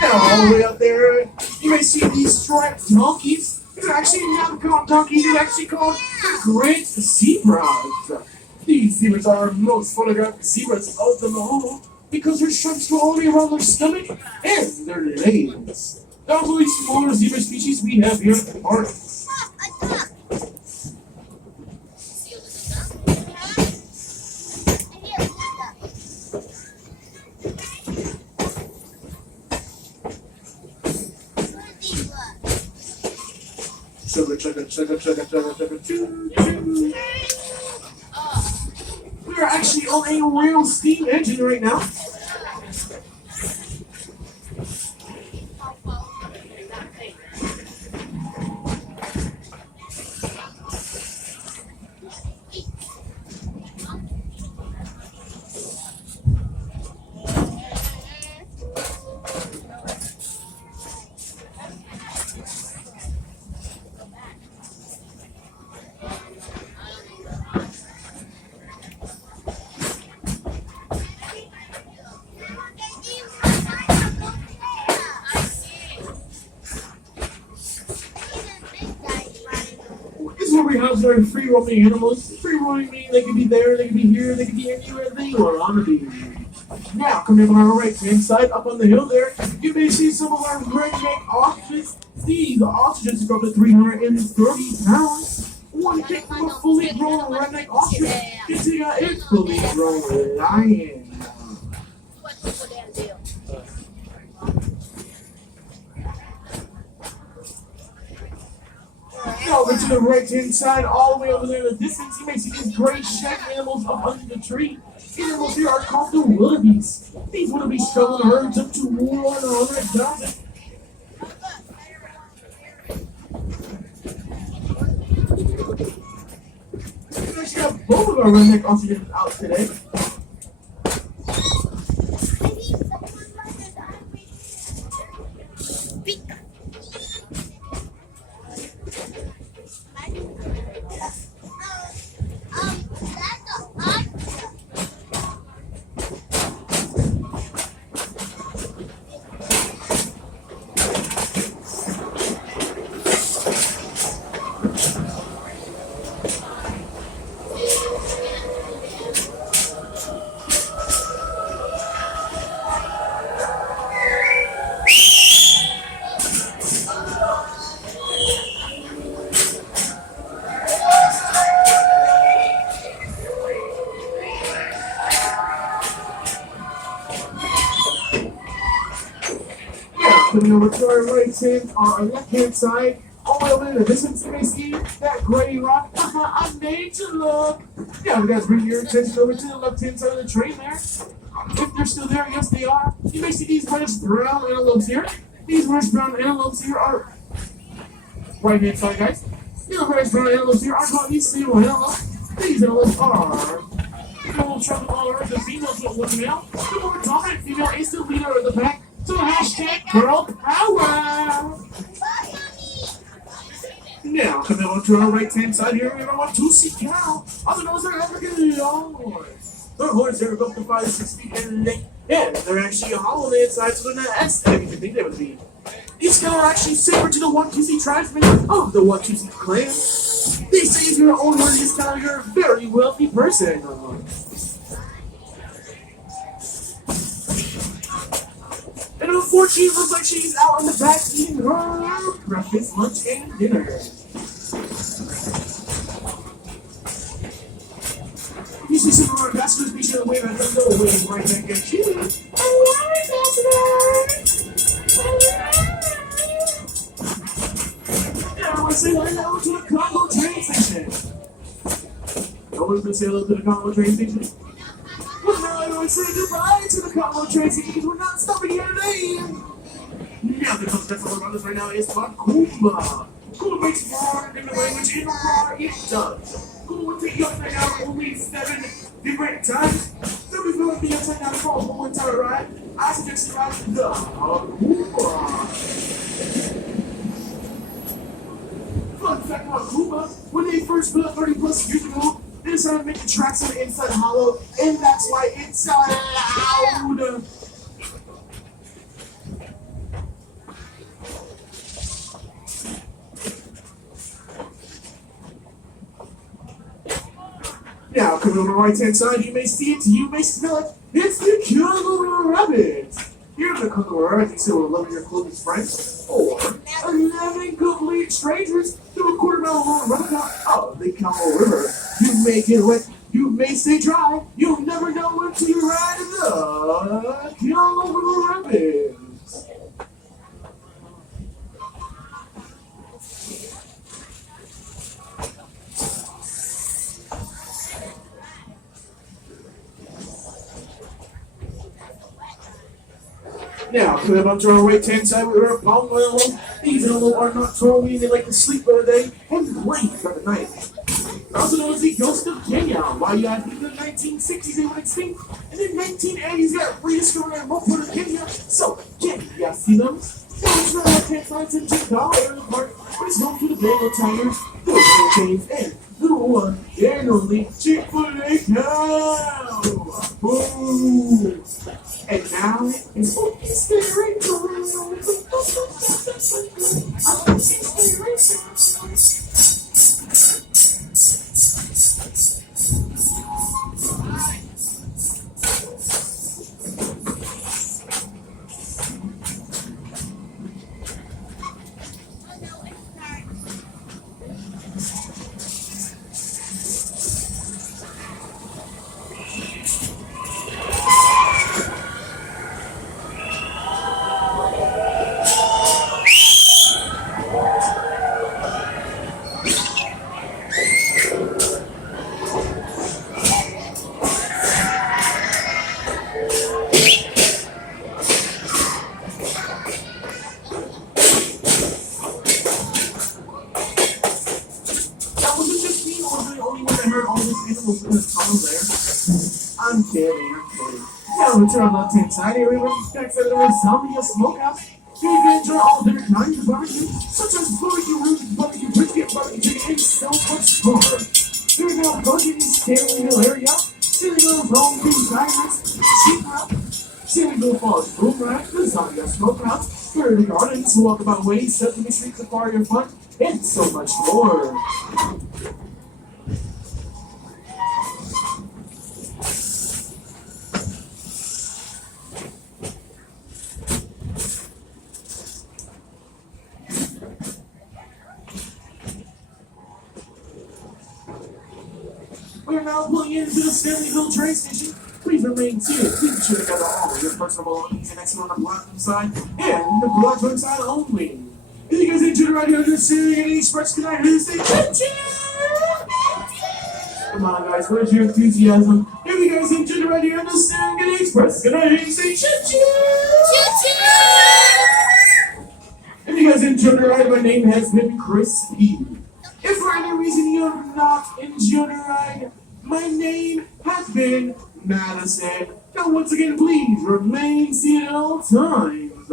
Now, all the way up there, you may see these striped donkeys. They're actually not called donkeys, they're actually called great zebras. These zebras are most photographed zebras of them all because their stripes go all the way around their stomach and their legs. The only smaller zebra species we have here at the park. Chugga, chugga, chugga, chugga, chugga, chugga, choo, choo. We are actually on a real steam engine right now. This is where we house our free roaming animals. Free roaming meaning they can be there, they can be here, they can be anywhere they want to be. Now, coming on our right hand side, up on the hill there, you may see some of our redneck ostriches. These ostriches are up to 330 pounds. One kick from a fully grown redneck ostrich can take out a fully grown lion. Now over to the right hand side, all the way over there in the distance, you may see these great shaggy animals up under the tree. These animals here are called the wildebeests. These wildebeests travel in herds up to 100,000. We actually have both of our redneck ostriches out today. Coming over to our right hand, our left hand side, all the way over in the distance, you may see that gray rock. I made you look. Yeah, you guys bring your attention over to the left hand side of the train there. If they're still there, yes they are. You may see these reddish brown antelopes here. These reddish brown antelopes here are right hand side, guys. These reddish brown antelopes here are called these single antelopes. These antelopes are little trouble all over the females with one male. The more dominant female is the leader of the pack. So hashtag girl power. Now, coming over to our right hand side here, we have our Tusi cow, also known as our African longhorns. Their horns are up to 5 to 6 feet in length, and they're actually hollow on the inside, so they're not as heavy as you think they would be. These cattle are actually sacred to the Watusi tribesmen of the Watusi clan. They say if you're owner of this cattle, you're a very wealthy person. And unfortunately, it looks like she's out in the back eating her breakfast, lunch, and dinner. You see some of our ambassadors be sure to wave at them, they'll wave right back at you. Hello, ambassador! And I want to say hello to the Congo train station. No one's going to say hello to the Congo train station? Well, now I want to say goodbye to the Congo train station because we're not stopping here today. Now, the most that's all around us right now is called Kumba. Kumba makes more in the language in more it does. Kumba will take you upside down only 7 different times. So if you want to be upside down for a whole entire ride, I suggest you ride the Kumba. Fun fact about Kumba, when they first built 30 plus years ago, they decided to make the tracks on the inside hollow, and that's why it's so loud. Now, coming on the right-hand side, you may see it, you may smell it. It's the cute little rabbit. You're the couple of rabbits you see with 11 of your closest friends, or 11 complete strangers to a quarter-mile long runabout of the Congo River. You may get wet, you may stay dry, you'll never know until you ride the Congo Rapids. Now, coming up to our right-hand side, we are palm oil. These animals are nocturnal, they like to sleep by the day and play by the night. Also known as the ghost of Kenya. Why you had in the 1960s they went extinct, and in the 1980s got rediscovered in most part of Kenya. So, Kenya, see them? Now, it's not right-hand side, it's in Chicago area park, but it's home to the Bengal Tigers, the Bengal Canes, and the one and only Chick-fil-A cow. Boom! And now it's scary. I'm kidding. Now, we turn on the left-hand side here, we respect that there is zombie smokehouse. Here you can enjoy all different kinds of barbecue, such as barbecue ribs, barbecue brisket, barbecue chicken, and so much more. Here we go, Bucket and Stanley Hill area. Here we go, Rome Beef Diners, Cheap Wrap. Here we go, Falls Boom Rack, the zombie smokehouse. Here in the gardens, walk about ways, Sesame Street Safari and Fun, and so much more. We are now pulling into the Stanleyville train station. Please remain seated. Please ensure to gather all of your personal belongings and exit on the platform side and the platform side only. If you guys enjoyed right here, just sitting in the express tonight, who's say choo-choo? Come on, guys, where's your enthusiasm? If you guys enjoyed right here, just sitting in the express tonight, say choo-choo? Choo-choo! If you guys enjoyed the ride, my name has been Chris P. If for any reason you have not enjoyed the ride, my name has been Madison. Now once again, please remain seated at all times.